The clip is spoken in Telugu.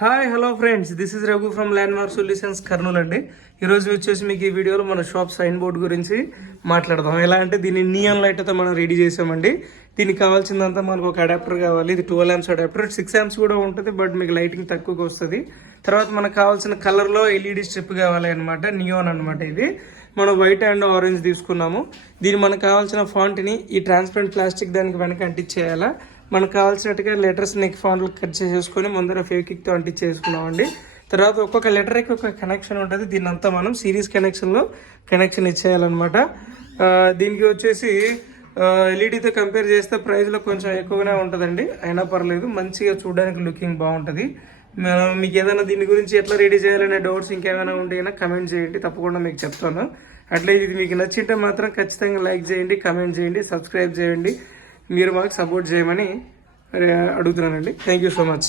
Hi hello friends, this is Raghu from landmark solutions Kurnool అండి. ఈరోజు వచ్చేసి మీకు ఈ వీడియోలో మన షాప్ సైన్ బోర్డ్ గురించి మాట్లాడదాం. ఎలా అంటే దీన్ని నియాన్ లైట్ అయితే మనం రెడీ చేసామండి. దీనికి కావాల్సిందంతా మనకు ఒక అడాప్టర్ కావాలి. ఇది 12 amps అడాప్టర్, 6 amps కూడా ఉంటుంది, బట్ మీకు లైటింగ్ తక్కువగా వస్తుంది. తర్వాత మనకు కావాల్సిన కలర్లో ఎల్ఈడి స్ట్రిప్ కావాలి అనమాట, నియాన్ అనమాట. ఇది మనం వైట్ అండ్ ఆరెంజ్ తీసుకున్నాము. దీన్ని మనకు కావాల్సిన ఫాంట్ని ఈ ట్రాన్స్పరెంట్ ప్లాస్టిక్ దానికి వెనక అంటించేయాలా. మనకు కావాల్సినట్టుగా లెటర్స్ నెక్ ఫాంట్లు కట్ చేసేసుకొని ముందర ఫెవిక్విక్తో అంటించేసుకున్నామండి. తర్వాత ఒక్కొక్క లెటర్కి ఒక కనెక్షన్ ఉంటుంది. దీన్ని అంతా మనం సిరీస్ కనెక్షన్లో కనెక్షన్ ఇచ్చేయాలన్నమాట. దీనికి వచ్చేసి ఎల్ఈడితో కంపేర్ చేస్తే ప్రైస్లో కొంచెం ఎక్కువనే ఉంటుందండి, అయినా పర్లేదు, మంచిగా చూడడానికి లుకింగ్ బాగుంటుంది. మీకు ఏదైనా దీని గురించి ఎట్లా రెడీ చేయాలనే డౌట్స్ ఇంకేమైనా ఉంటే కమెంట్ చేయండి, తప్పకుండా మీకు చెప్తాను. అట్లే ఇది మీకు నచ్చింటే మాత్రం ఖచ్చితంగా లైక్ చేయండి, కమెంట్ చేయండి, సబ్స్క్రైబ్ చేయండి. మీరు మాకు సపోర్ట్ చేయమని అడుగుతున్నానండి. Thank you so much.